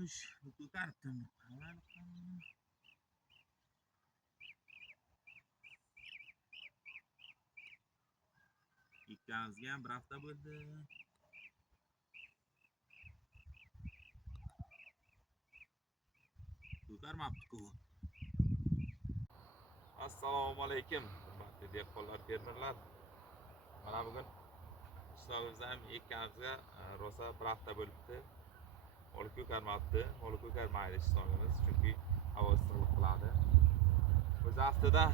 Ush, ko'kardim. Ikkamizga ham bir hafta bo'ldi. Ko'karmabdi-ku. Assalomu alaykum, hurmatli dehqonlar, fermerlar. Mana bugun qishlog'imizda ham ekkamizga rosa bir hafta bo'libdi. O'li ko'karmabdi, o'li ko'karmaydi qishlog'imiz, chunki havo issiqlik qiladi. O'zi haftada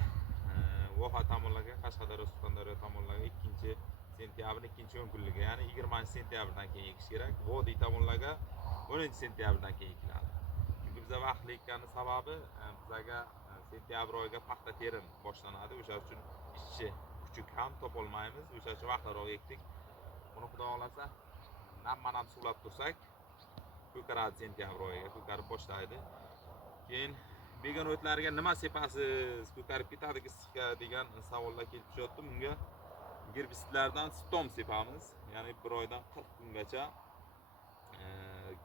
Voha tomonlarga, Qashqadaryo, Surxondaryo tomonlarga 2-sentyabrning 2-o'n kunligi, ya'ni 20-sentyabrdan keyin ekish kerak. Vodiy tomonlarga 10-sentyabrdan keyin ekiladi. Chunki bizga vaqtli ekkanning sababi bizga sentyabr oyiga paxta terim boshlanadi. O'sha uchun ishchi kuchuk ham topolmaymiz. O'sha uchun vaqtliroq ekdik. Buni xudo xolasa namman suvlab tursak, ko'karadi, sentyabr oyiga ko'karib boshlaydi. Keyin begona o'tlarga nima sepasiz, ko'karib ketadi issiqqa degan savollar kelib tushyapti. Bunga gerbitsidlardan Stom sepamiz. Ya'ni 1 oydan 40 kungacha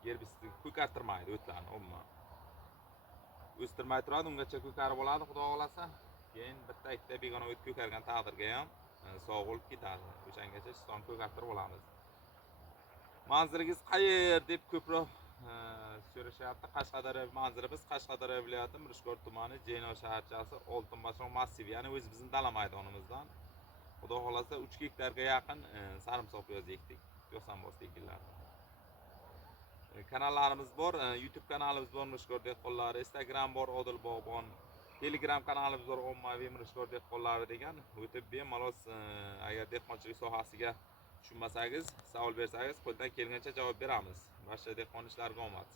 gerbitsid ko'kartirmaydi o'tlarni umuman. O'stirmay turadi, ungacha ko'karib oladi xudo xolasa. Keyin bitta begona o't ko'kargan taqdirga ham sog' bo'lib ketadi. O'shangacha Stom ko'kartirib olamiz. Manzilingiz qayer deb ko'proq so'rashyapti. Qashqadaryo manzilimiz Qashqadaryo viloyati Mirishkor tumani Jeyno shaharchasi Oltinbashroq massivi, ya'ni o'z bizning dala maydonimizdan. Xudo xolasa 3 gektarga yaqin sarimsoq piyoz ekdik. Yosanboz ekinlar. Kanallarimiz bor, YouTube kanalimiz bor Mirishkor dehqonlari, Instagram bor Odil Bog'bon, Telegram kanalimiz bor Ommaviy Mirishkor dehqonlari degan. O'tib bemalol agar dehqonchilik sohasiga tushunmasangiz, savol bersangiz, qo'ldan kelgancha javob beramiz. Barcha dehqon ishlariga omad.